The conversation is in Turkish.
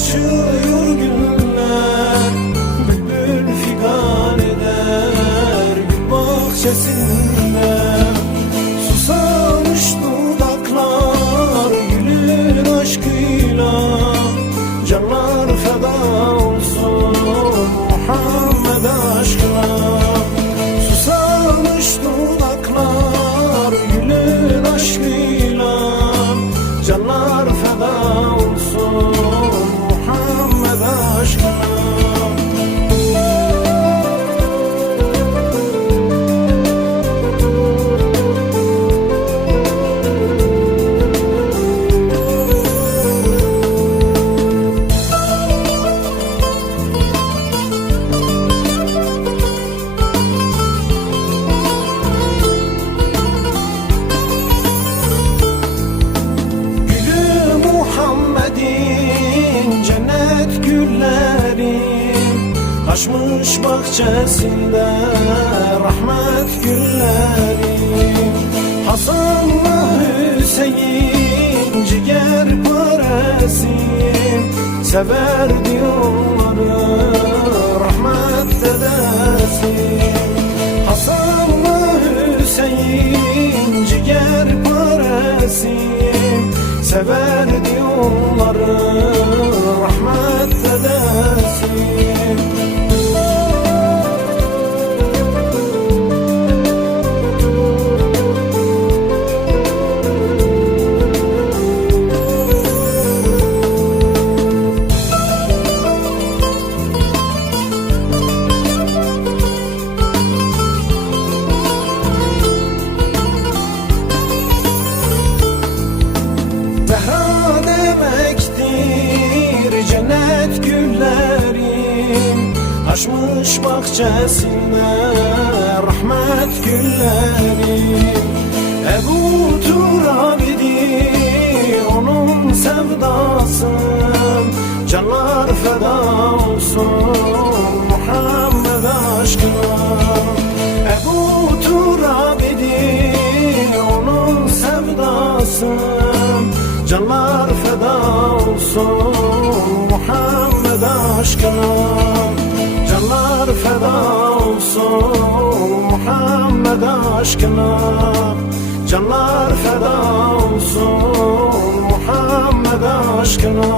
açıyor güller, bülbül figan eder gül bahçesinde. Susamış dudaklar gülün aşkıyla, canlar feda olsun Muhammed aşkına. Susamış dudaklar gülün aşkıyla, canlar feda olsun Muhammed aşkına. Cennet gülleri açmış bahçesinde, rahmet gülleri. Hasan'la Hüseyin ciğer paresi, sever diyorlar rahmet dedesi. Hasan'la Hüseyin ciğer paresi, sever diyorlar rahmet dedesi. Zehra demektir cennet güllerin, açmış bahçesinde rahmet güllerin. Ebu Turabi'dir onun sevdası, canlar feda olsun Muhammed aşkına. Ebu Turabi'dir onun sevdası, canlar feda olsun Muhammed aşkına. Canlar feda olsun Muhammed aşkına. Canlar feda olsun Muhammed aşkına.